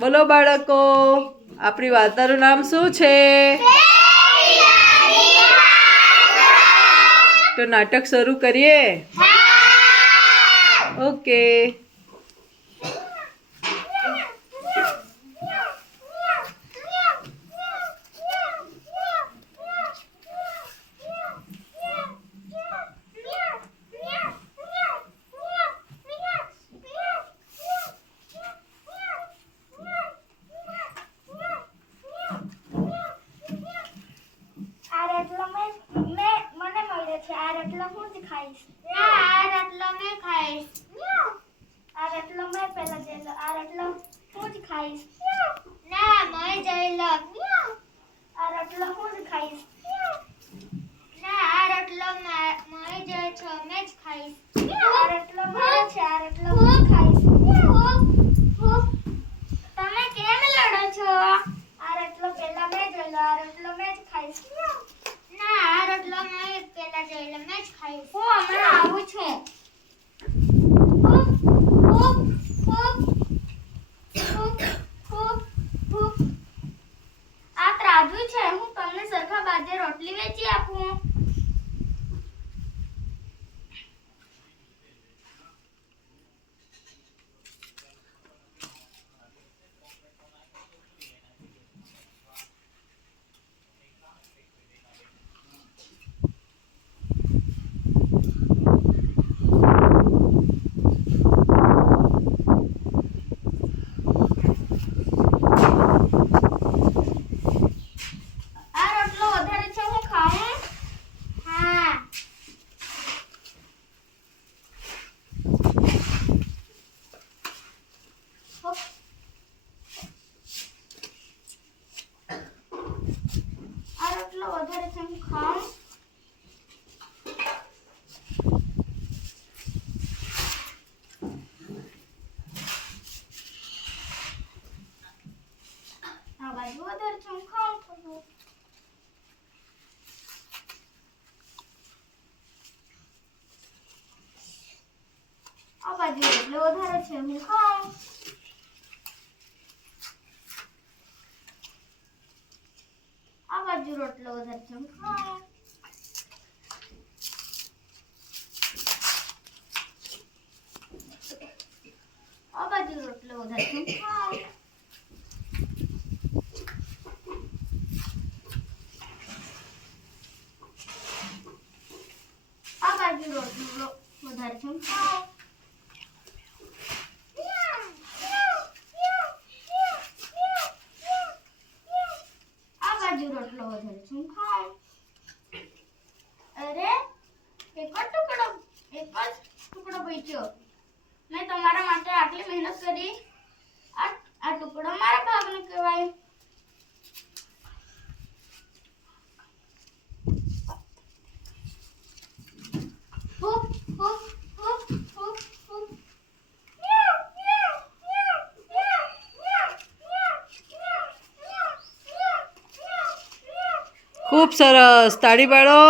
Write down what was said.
બોલો બાળકો, આપણી વાર્તાનું નામ શું છે? તો નાટક શરૂ કરીએ. ઓકે. આ રોટલો હું જ ખાઈશ. ના, આ રોટલો મેં ખાઈશ. આ રોટલો મેં પહેલા જઈલો. આ રોટલો હું જ ખાઈશ. ના, મેં જઈલો. આ રોટલો હું જ ખાઈશ. ના, આ રોટલો મેં જઈ છો, મેં જ ખાઈશ. આ રોટલો મારો છે, આ રોટલો હું ખાઈશ. તમે કેમ લડો છો? આ રોટલો પહેલા મેં જઈલો. આ રોટલો મેં જ ખાઈશ. ના, આ રોટલો મેં પહેલા જઈલો, મેં જ ખાઈશ. હું હમણાં આવું છું. આ ત્રાજુ છે, હું તમને સરખા બાજે રોટલી વેચી આપું. વધારે છે હું ખાઉં. આ બાજુ વધારે છે હું ખાઉં થોડું. આ બાજુ એટલે વધારે છે હું ખાઉં. આ બાજુ રોટલો વધારે છે હું ખાઉં. આ બાજુ રોટલો વધારે છે હું ખાઉં. આ બાજુ રોટલો વધારે છે હું ખાઉં. આ બાજુ રોટલો વધારે છે હું ખાઉં. અરે એક જ ટુકડો બચ્યો. મેં તમારા માટે આટલી મહેનત કરી. આ ટુકડો મારા ભાગનો કહેવાય. ખૂબ સરસ, તાળી પાડો.